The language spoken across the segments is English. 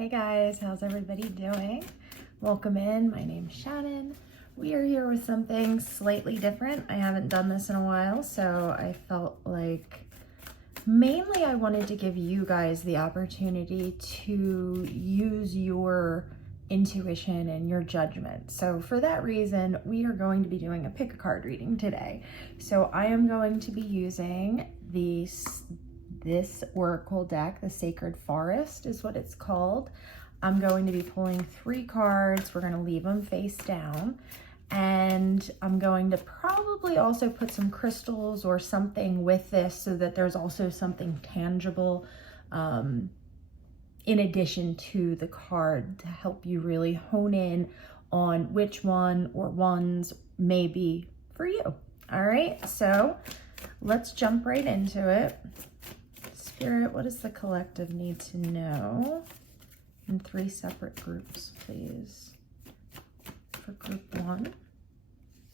Hey guys, how's everybody doing? Welcome in. My name's Shannon. We are here with something slightly different. I haven't done this in a while, so I felt like mainly I wanted to give you guys the opportunity to use your intuition and your judgment. So for that reason, we are going to be doing a pick a card reading today. So I am going to be using this oracle deck, the Sacred Forest is what it's called. I'm going to be pulling 3 cards. We're going to leave them face down. And I'm going to probably also put some crystals or something with this so that there's also something tangible in addition to the card to help you really hone in on which one or ones may be for you. All right, so let's jump right into it. Spirit, what does the collective need to know in 3 separate groups, please? For group 1,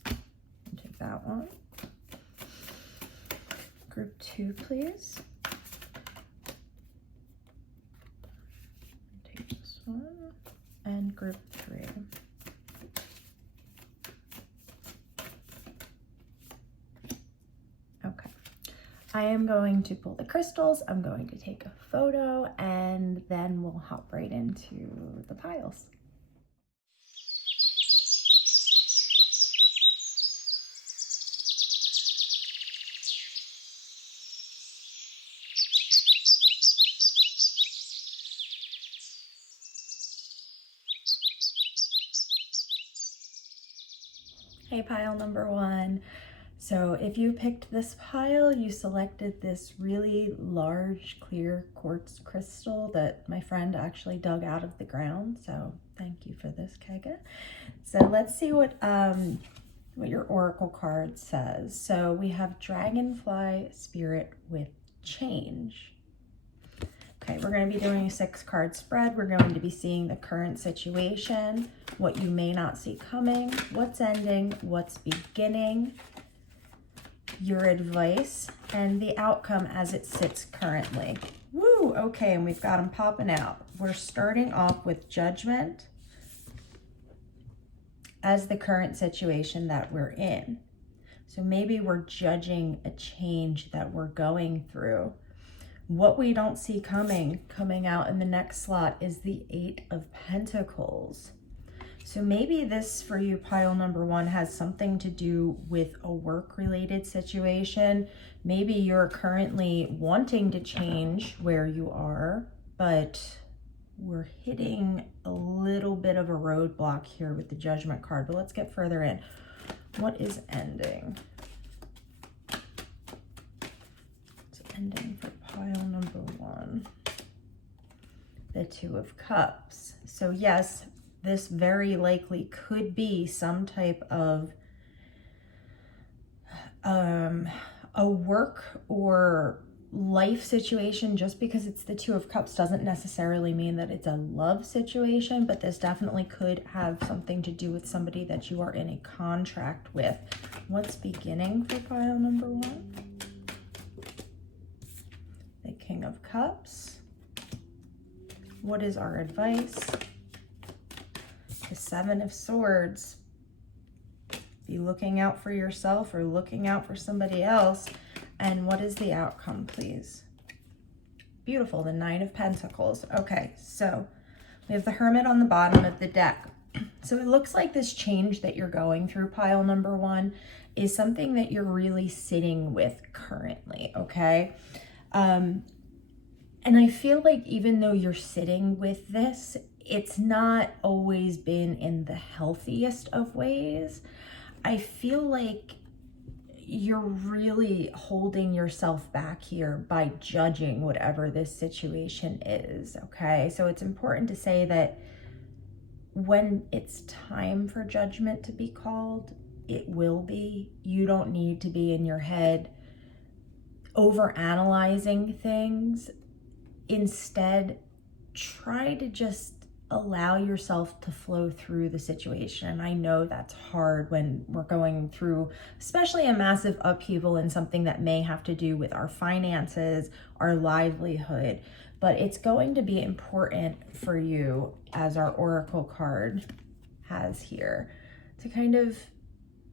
take that one. Group 2, please. Take this one. And group 3. Okay. I am going to pull the crystals, I'm going to take a photo, and then we'll hop right into the piles. Hey, pile number 1. So if you picked this pile, you selected this really large clear quartz crystal that my friend actually dug out of the ground. So thank you for this, Kega. So let's see what your oracle card says. So we have Dragonfly Spirit with Change. Okay, we're going to be doing a 6-card spread. We're going to be seeing the current situation, what you may not see coming, what's ending, what's beginning, your advice, and the outcome as it sits currently. Woo! Okay, and we've got them popping out. We're starting off with Judgment as the current situation that we're in. So maybe we're judging a change that we're going through. What we don't see coming out in the next slot is the 8 of Pentacles. So maybe this for you, pile number 1, has something to do with a work-related situation. Maybe you're currently wanting to change where you are, but we're hitting a little bit of a roadblock here with the Judgment card. But let's get further in. What is ending? It's ending for pile number 1. The 2 of Cups. So yes, this very likely could be some type of a work or life situation. Just because it's the 2 of Cups doesn't necessarily mean that it's a love situation, but this definitely could have something to do with somebody that you are in a contract with. What's beginning for pile number 1? The King of Cups. What is our advice? The 7 of Swords. Be looking out for yourself or looking out for somebody else. And what is the outcome, please? Beautiful, the 9 of Pentacles. Okay, so we have the Hermit on the bottom of the deck. So it looks like this change that you're going through, pile number 1, is something that you're really sitting with currently, okay? And I feel like even though you're sitting with this, it's not always been in the healthiest of ways. I feel like you're really holding yourself back here by judging whatever this situation is, okay? So it's important to say that when it's time for judgment to be called, it will be. You don't need to be in your head overanalyzing things. Instead, try to just allow yourself to flow through the situation. I know that's hard when we're going through, especially a massive upheaval in something that may have to do with our finances, our livelihood. but it's going to be important for you, as our oracle card has here, to kind of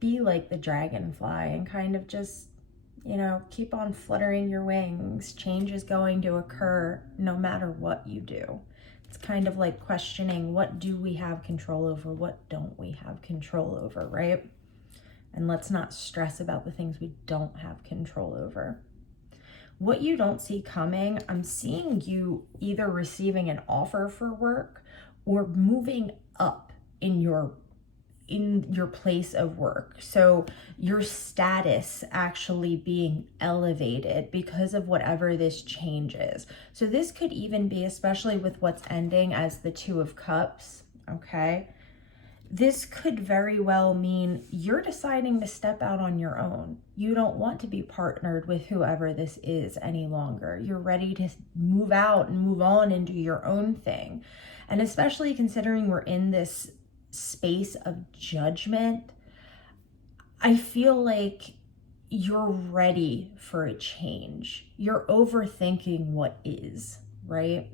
be like the dragonfly and kind of just, you know, keep on fluttering your wings. Change is going to occur no matter what you do. It's kind of like questioning, what do we have control over? What don't we have control over, right? And let's not stress about the things we don't have control over. What you don't see coming, I'm seeing you either receiving an offer for work or moving up in your place of work. So your status actually being elevated because of whatever this change is. So this could even be, especially with what's ending as the Two of Cups, okay? This could very well mean you're deciding to step out on your own. You don't want to be partnered with whoever this is any longer. You're ready to move out and move on and do your own thing. And especially considering we're in this space of judgment, I feel like you're ready for a change. You're overthinking what is, right?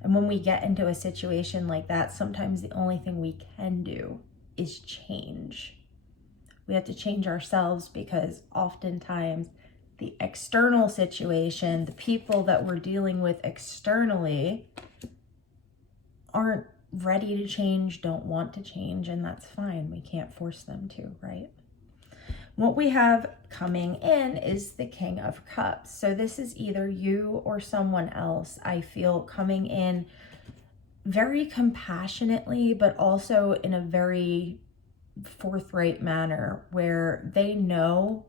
And when we get into a situation like that, sometimes the only thing we can do is change. We have to change ourselves because oftentimes the external situation, the people that we're dealing with externally, aren't ready to change, don't want to change, and that's fine. We can't force them to, right? What we have coming in is the King of Cups. So this is either you or someone else, I feel, coming in very compassionately, but also in a very forthright manner where they know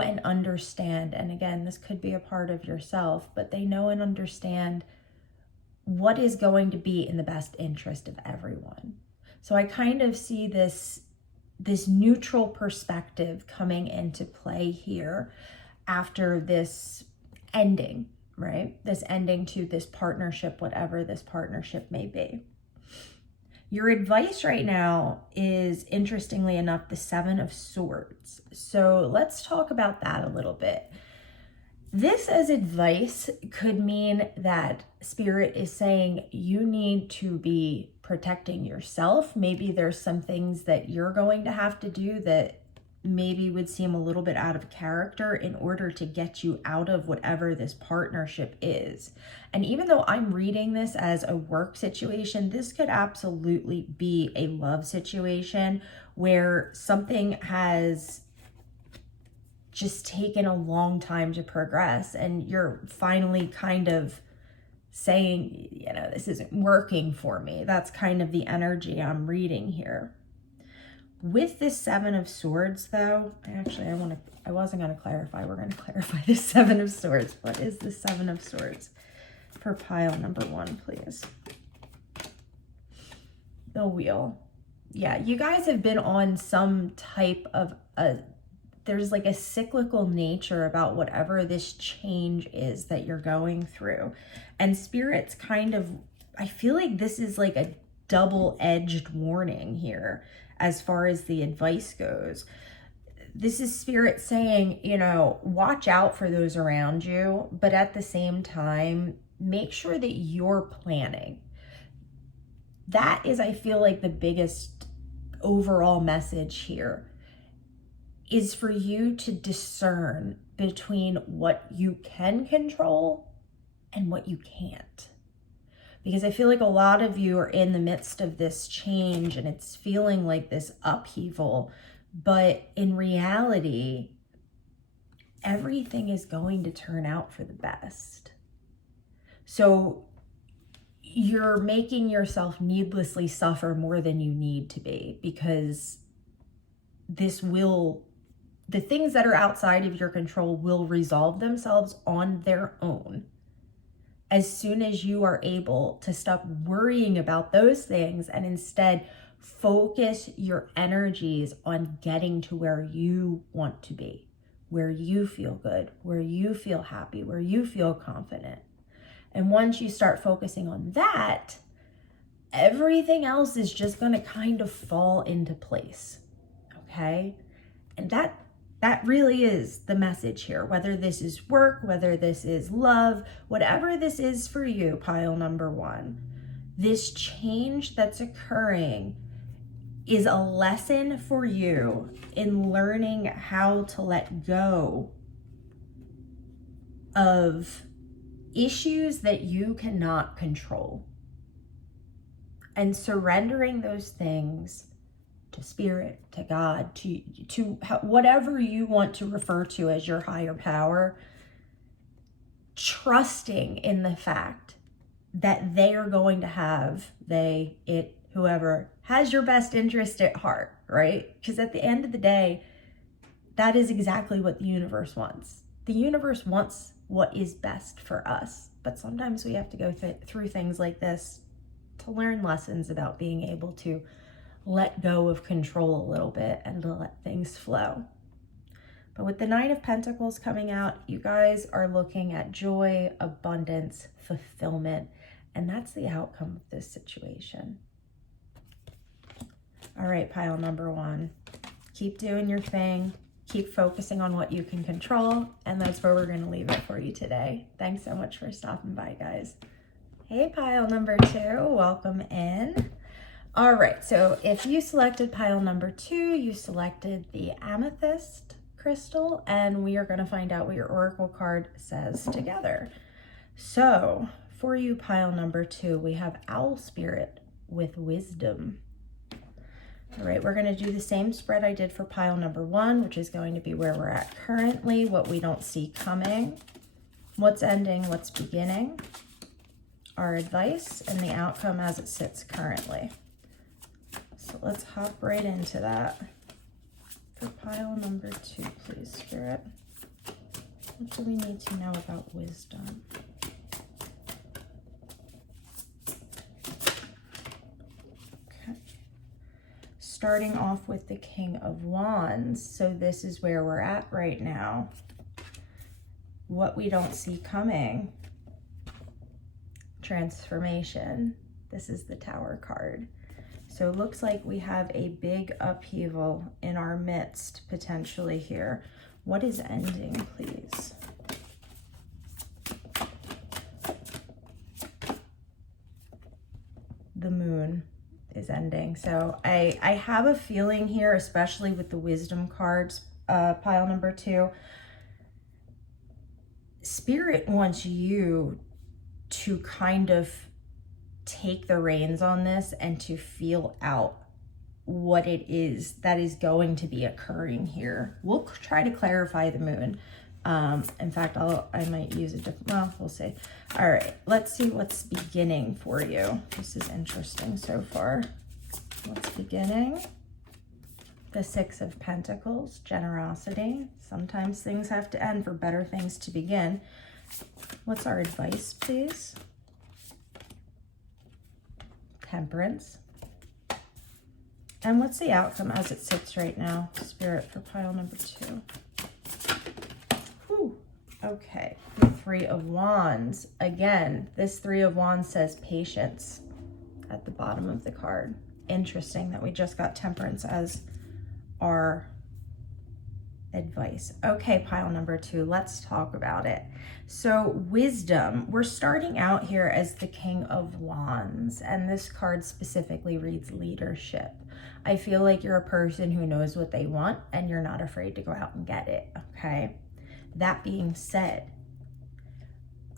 and understand. And again, this could be a part of yourself, but they know and understand what is going to be in the best interest of everyone. So I kind of see this neutral perspective coming into play here after this ending, right? This ending to this partnership, whatever this partnership may be. Your advice right now is, interestingly enough, the Seven of Swords. So let's talk about that a little bit. This as advice could mean that Spirit is saying you need to be protecting yourself. Maybe there's some things that you're going to have to do that maybe would seem a little bit out of character in order to get you out of whatever this partnership is. And even though I'm reading this as a work situation, this could absolutely be a love situation where something has just taken a long time to progress and you're finally kind of saying, you know, this isn't working for me. That's kind of the energy I'm reading here. With this Seven of Swords, though, I wasn't going to clarify. We're going to clarify this Seven of Swords. What is the Seven of Swords for pile number 1, please? The Wheel. Yeah, you guys have been on some type of there's like a cyclical nature about whatever this change is that you're going through. And Spirit's kind of, I feel like this is like a double-edged warning here as far as the advice goes. This is Spirit saying, you know, watch out for those around you, but at the same time, make sure that you're planning. That is, I feel like, the biggest overall message here is for you to discern between what you can control and what you can't. Because I feel like a lot of you are in the midst of this change and it's feeling like this upheaval, but in reality, everything is going to turn out for the best. So you're making yourself needlessly suffer more than you need to be, because the things that are outside of your control will resolve themselves on their own as soon as you are able to stop worrying about those things and instead focus your energies on getting to where you want to be, where you feel good, where you feel happy, where you feel confident. And once you start focusing on that, everything else is just going to kind of fall into place. Okay? And That really is the message here, whether this is work, whether this is love, whatever this is for you, pile number one. This change that's occurring is a lesson for you in learning how to let go of issues that you cannot control and surrendering those things to spirit, to God, to whatever you want to refer to as your higher power, trusting in the fact that they are going to have, whoever has your best interest at heart, right? Because at the end of the day, that is exactly what the universe wants. The universe wants what is best for us, but sometimes we have to go through things like this to learn lessons about being able to let go of control a little bit and to let things flow. But with the Nine of Pentacles coming out, you guys are looking at joy, abundance, fulfillment, and that's the outcome of this situation. All right, pile number one, keep doing your thing. Keep focusing on what you can control, and that's where we're going to leave it for you today. Thanks so much for stopping by, guys. Hey, pile number two, welcome in. All right, so if you selected pile number two, you selected the amethyst crystal, and we are going to find out what your oracle card says together. So for you, pile number two, we have Owl Spirit with wisdom. All right, we're going to do the same spread I did for pile number one, which is going to be where we're at currently, what we don't see coming, what's ending, what's beginning, our advice, and the outcome as it sits currently. So let's hop right into that. For pile number two, please, Spirit. What do we need to know about wisdom? Starting off with the King of Wands. So this is where we're at right now. What we don't see coming. Transformation. This is the Tower card. So it looks like we have a big upheaval in our midst potentially here. What is ending, please? The Moon is ending. So I have a feeling here, especially with the wisdom cards, pile number two, Spirit wants you to kind of take the reins on this and to feel out what it is that is going to be occurring here. We'll try to clarify the Moon. In fact, I might use a different, well, we'll see. All right, let's see what's beginning for you. This is interesting so far. What's beginning? The Six of Pentacles, generosity. Sometimes things have to end for better things to begin. What's our advice, please? Temperance. And what's the outcome as it sits right now, Spirit, for pile number two? Okay, the Three of Wands. Again, this Three of Wands says patience at the bottom of the card. Interesting that we just got Temperance as our advice. Okay, pile number two, let's talk about it. So wisdom, we're starting out here as the King of Wands, and this card specifically reads leadership. I feel like you're a person who knows what they want and you're not afraid to go out and get it, okay? That being said,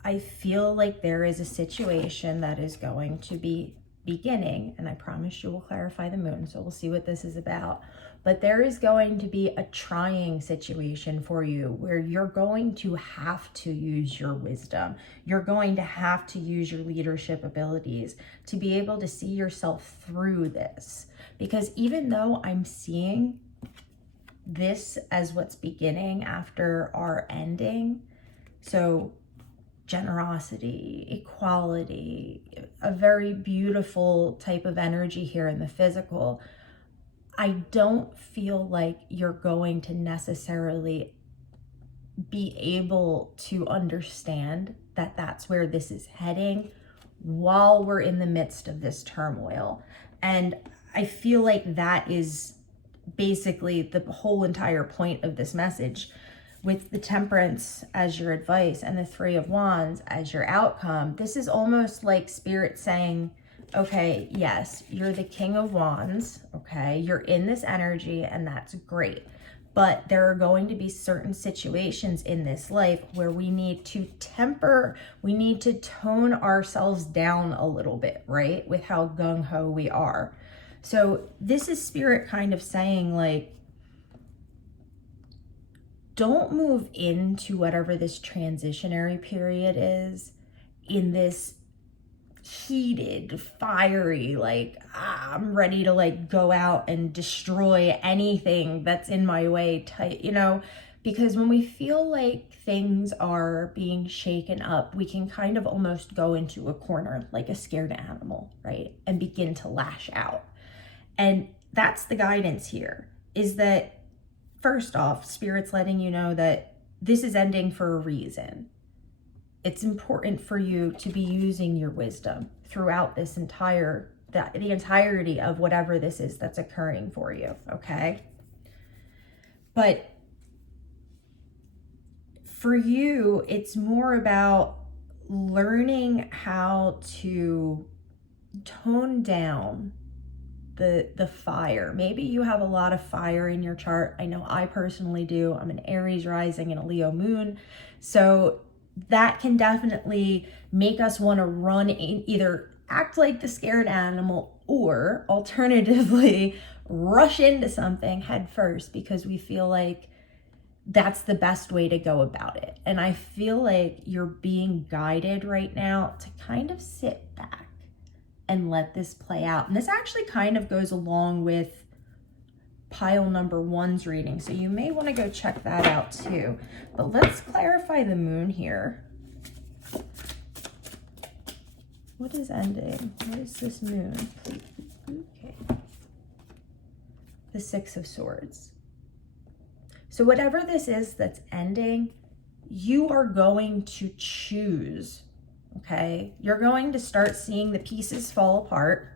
I feel like there is a situation that is going to be beginning, and I promise you will clarify the Moon, so we'll see what this is about. But there is going to be a trying situation for you where you're going to have to use your wisdom. You're going to have to use your leadership abilities to be able to see yourself through this. Because even though I'm seeing this as what's beginning after our ending, so generosity, equality, a very beautiful type of energy here in the physical, I don't feel like you're going to necessarily be able to understand that that's where this is heading while we're in the midst of this turmoil. And I feel like that is basically the whole entire point of this message. With the Temperance as your advice and the Three of Wands as your outcome, this is almost like Spirit saying, okay, yes, you're the King of Wands, okay? You're in this energy and that's great. But there are going to be certain situations in this life where we need to temper, we need to tone ourselves down a little bit, right? With how gung-ho we are. So this is Spirit kind of saying, like, don't move into whatever this transitionary period is in this heated, fiery, like, I'm ready to like go out and destroy anything that's in my way type, you know, because when we feel like things are being shaken up, we can kind of almost go into a corner like a scared animal, right? And begin to lash out. And that's the guidance here, is that first off, Spirit's letting you know that this is ending for a reason. It's important for you to be using your wisdom throughout this the entirety of whatever this is that's occurring for you, okay? But for you, it's more about learning how to tone down the fire. Maybe you have a lot of fire in your chart. I know I personally do. I'm an Aries rising and a Leo moon. So that can definitely make us want to run in, either act like the scared animal or alternatively rush into something head first because we feel like that's the best way to go about it. And I feel like you're being guided right now to kind of sit back and let this play out. And this actually kind of goes along with pile number 1's reading. So you may want to go check that out too. But let's clarify the moon here. What is ending? What is this moon? Okay. The Six of Swords. So whatever this is that's ending, you are going to choose. Okay, you're going to start seeing the pieces fall apart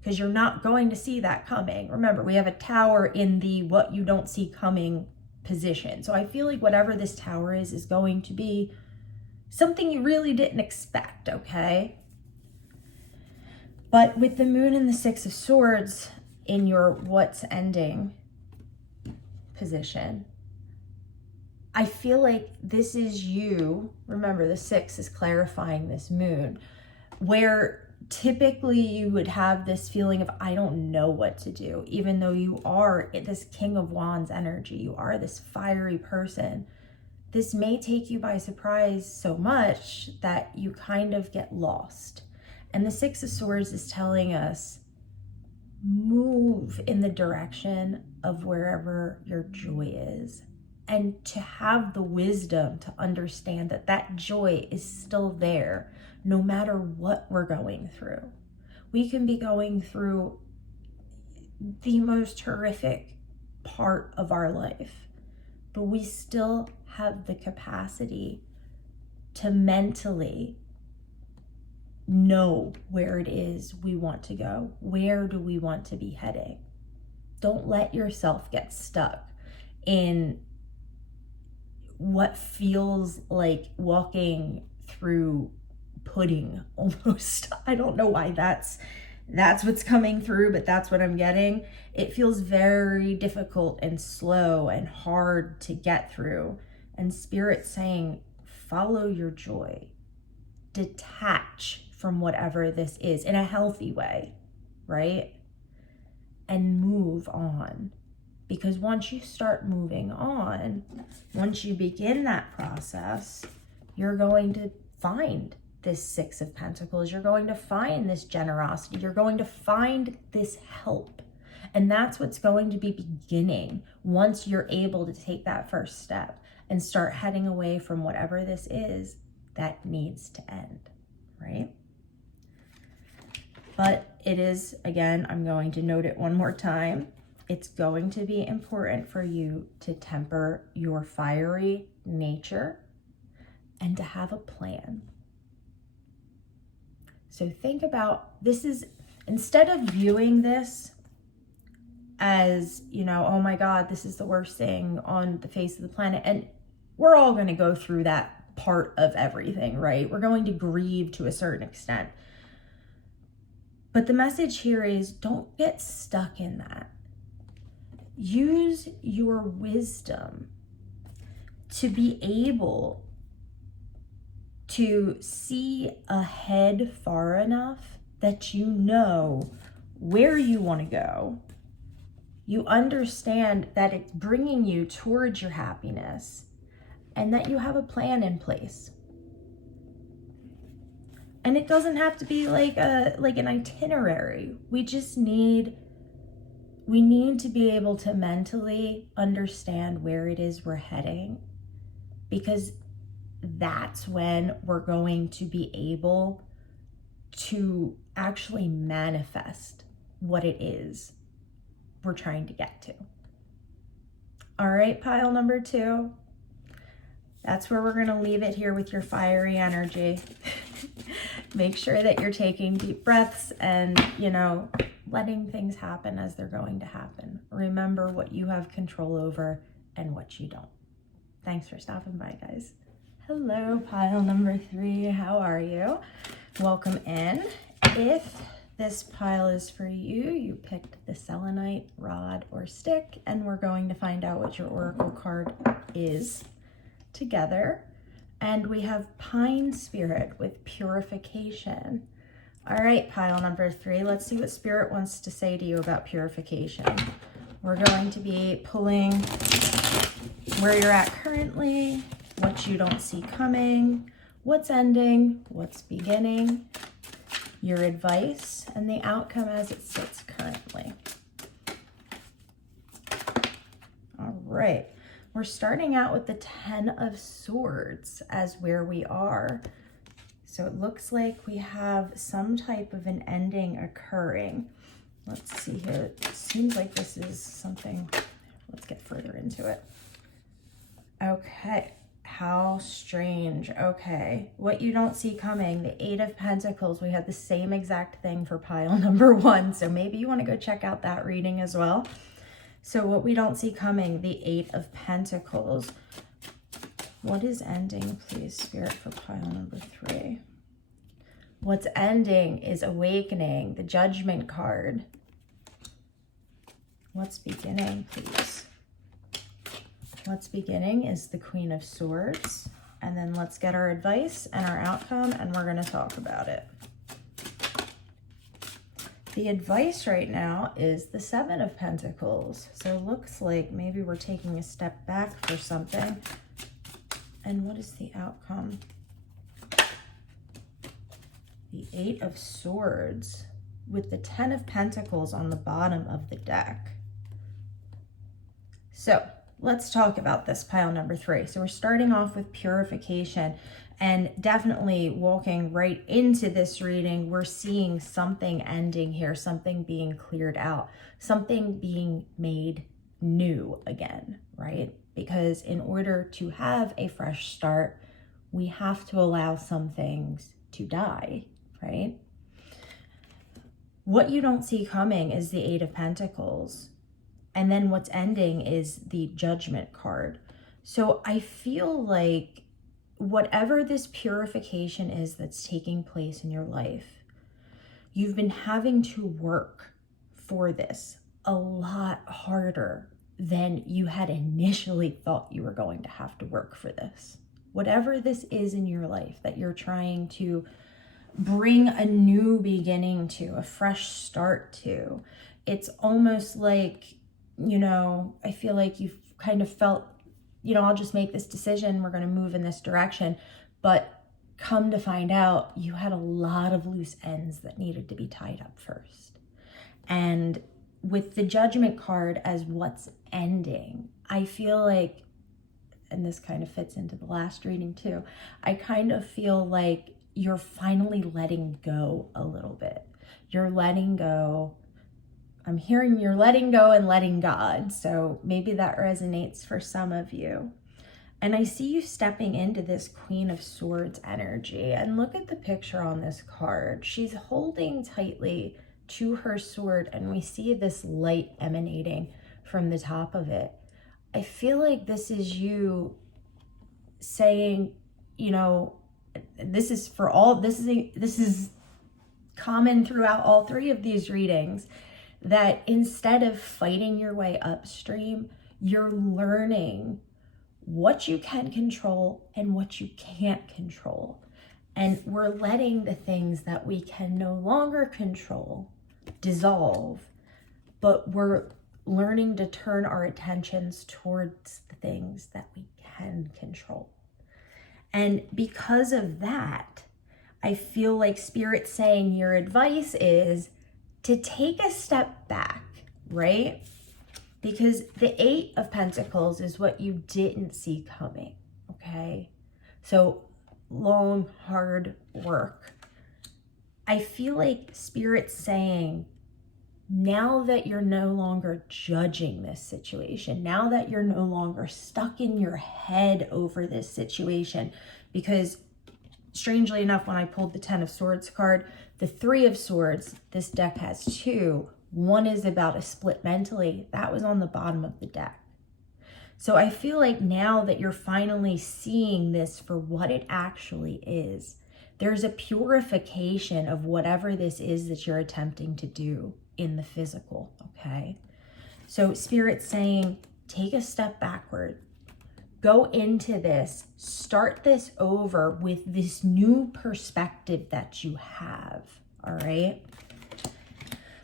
because you're not going to see that coming. Remember, we have a tower in the what you don't see coming position. So I feel like whatever this tower is going to be something you really didn't expect, okay? But with the moon and the Six of Swords in your what's ending position, I feel like this is you. Remember, the 6 is clarifying this moon, where typically you would have this feeling of, I don't know what to do, even though you are this King of Wands energy. You are this fiery person. This may take you by surprise so much that you kind of get lost. And the Six of Swords is telling us, move in the direction of wherever your joy is. And to have the wisdom to understand that that joy is still there no matter what we're going through. We can be going through the most horrific part of our life, but we still have the capacity to mentally know where it is we want to go. Where do we want to be heading? Don't let yourself get stuck in what feels like walking through pudding almost. I don't know why that's what's coming through, but that's what I'm getting. It feels very difficult and slow and hard to get through. And Spirit's saying, follow your joy. Detach from whatever this is in a healthy way, right? And move on. Because once you start moving on, once you begin that process, you're going to find this Six of Pentacles. You're going to find this generosity. You're going to find this help. And that's what's going to be beginning once you're able to take that first step and start heading away from whatever this is that needs to end, right? But it is, again, I'm going to note it one more time. It's going to be important for you to temper your fiery nature and to have a plan. So think about, this is instead of viewing this as, you know, oh my God, this is the worst thing on the face of the planet. And we're all going to go through that part of everything, right? We're going to grieve to a certain extent. But the message here is don't get stuck in that. Use your wisdom to be able to see ahead far enough that you know where you want to go. You understand that it's bringing you towards your happiness and that you have a plan in place. And it doesn't have to be like an itinerary. We need to be able to mentally understand where it is we're heading, because that's when we're going to be able to actually manifest what it is we're trying to get to. All right, pile number 2. That's where we're going to leave it here with your fiery energy. Make sure that you're taking deep breaths and, you know, letting things happen as they're going to happen. Remember what you have control over and what you don't. Thanks for stopping by, guys. Hello, pile number 3. How are you? Welcome in. If this pile is for you, you picked the selenite, rod, or stick, and we're going to find out what your oracle card is together. And we have pine spirit with purification. All right, pile number 3, let's see what spirit wants to say to you about purification. We're going to be pulling where you're at currently, what you don't see coming, what's ending, what's beginning, your advice, and the outcome as it sits currently. All right, we're starting out with the 10 of Swords as where we are. So it looks like we have some type of an ending occurring. Let's see here. It seems like this is something. Let's get further into it. Okay. How strange. Okay. What you don't see coming, the 8 of Pentacles. We had the same exact thing for pile number 1. So maybe you want to go check out that reading as well. So what we don't see coming, the 8 of Pentacles. What is ending, please, Spirit, for pile number 3? What's ending is awakening, the Judgment card. What's beginning, please? What's beginning is the Queen of Swords. And then let's get our advice and our outcome, and we're going to talk about it. The advice right now is the 7 of Pentacles. So it looks like maybe we're taking a step back for something. And what is the outcome? The 8 of Swords with the 10 of Pentacles on the bottom of the deck. So let's talk about this pile number 3. So we're starting off with purification, and definitely walking right into this reading, we're seeing something ending here, something being cleared out, something being made new again, right? Because in order to have a fresh start, we have to allow some things to die, right? What you don't see coming is the 8 of Pentacles. And then what's ending is the Judgment card. So I feel like whatever this purification is that's taking place in your life, you've been having to work for this a lot harder than you had initially thought you were going to have to work for this. Whatever this is in your life that you're trying to bring a new beginning to, a fresh start to, it's almost like, you know, I feel like you've kind of felt, you know, I'll just make this decision, we're going to move in this direction. But come to find out, you had a lot of loose ends that needed to be tied up first. And with the Judgment card as what's ending, I feel like, and this kind of fits into the last reading too, I kind of feel like you're finally letting go a little bit. You're letting go. I'm hearing you're letting go and letting God. So maybe that resonates for some of you. And I see you stepping into this Queen of Swords energy. And look at the picture on this card. She's holding tightly to her sword, and we see this light emanating from the top of it. I feel like this is you saying, you know, this is common throughout all three of these readings, that instead of fighting your way upstream, you're learning what you can control and what you can't control. And we're letting the things that we can no longer control dissolve, but we're learning to turn our attentions towards the things that we can control. And because of that, I feel like Spirit's saying your advice is to take a step back, right? Because the 8 of Pentacles is what you didn't see coming, okay? So long, hard work. I feel like Spirit's saying, now that you're no longer judging this situation, now that you're no longer stuck in your head over this situation, because strangely enough, when I pulled the 10 of Swords card, the 3 of Swords, this deck has 2. One is about a split mentally. That was on the bottom of the deck. So I feel like now that you're finally seeing this for what it actually is, there's a purification of whatever this is that you're attempting to do in the physical, okay? So Spirit's saying, take a step backward. Go into this, start this over with this new perspective that you have, all right?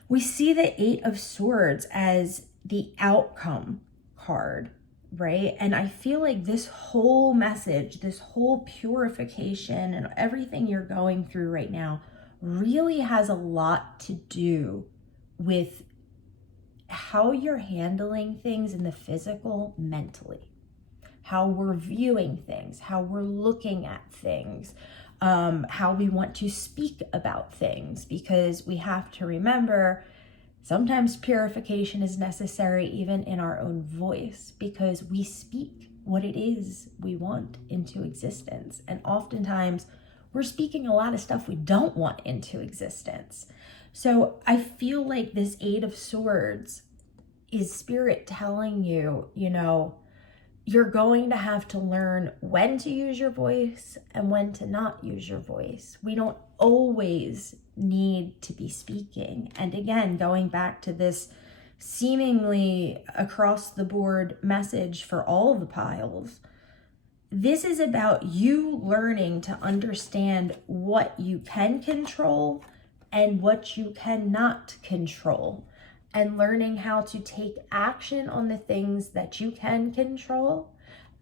We see the 8 of Swords as the outcome card, right? And I feel like this whole message, this whole purification and everything you're going through right now really has a lot to do with how you're handling things in the physical mentally, how we're viewing things, how we're looking at things, how we want to speak about things, because we have to remember sometimes purification is necessary even in our own voice, because we speak what it is we want into existence. And oftentimes we're speaking a lot of stuff we don't want into existence. So I feel like this 8 of Swords is Spirit telling you, you know, you're going to have to learn when to use your voice and when to not use your voice. We don't always need to be speaking. And again, going back to this seemingly across the board message for all the piles, this is about you learning to understand what you can control and what you cannot control, and learning how to take action on the things that you can control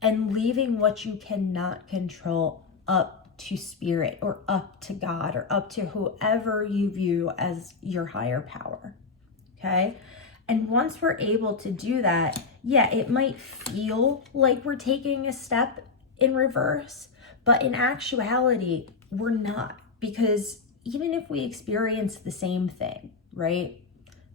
and leaving what you cannot control up to Spirit or up to God or up to whoever you view as your higher power, okay? And once we're able to do that, yeah, it might feel like we're taking a step in reverse, but in actuality, we're not, because even if we experience the same thing, right?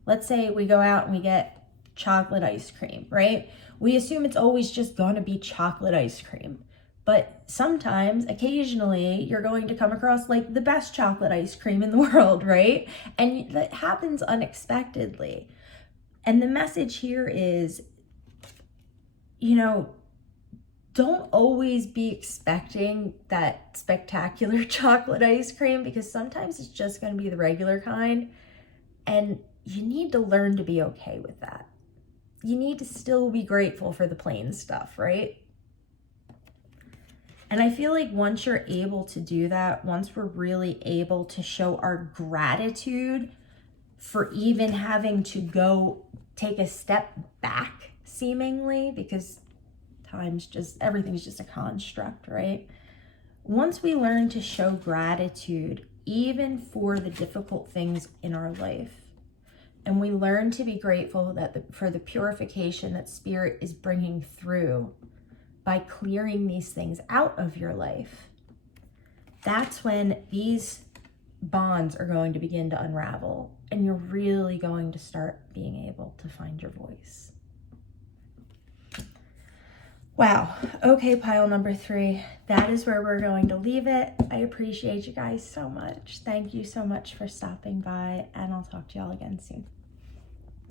Let's say we go out and we get chocolate ice cream, right? We assume it's always just going to be chocolate ice cream. But sometimes, occasionally, you're going to come across like the best chocolate ice cream in the world, right? And that happens unexpectedly. And the message here is, you know, don't always be expecting that spectacular chocolate ice cream, because sometimes it's just going to be the regular kind. And you need to learn to be okay with that. You need to still be grateful for the plain stuff, right? And I feel like once you're able to do that, once we're really able to show our gratitude for even having to go take a step back, seemingly, because everything's just a construct, right? Once we learn to show gratitude, even for the difficult things in our life, and we learn to be grateful for the purification that Spirit is bringing through by clearing these things out of your life, that's when these bonds are going to begin to unravel, and you're really going to start being able to find your voice. Wow. Okay, pile number 3. That is where we're going to leave it. I appreciate you guys so much. Thank you so much for stopping by, and I'll talk to y'all again soon.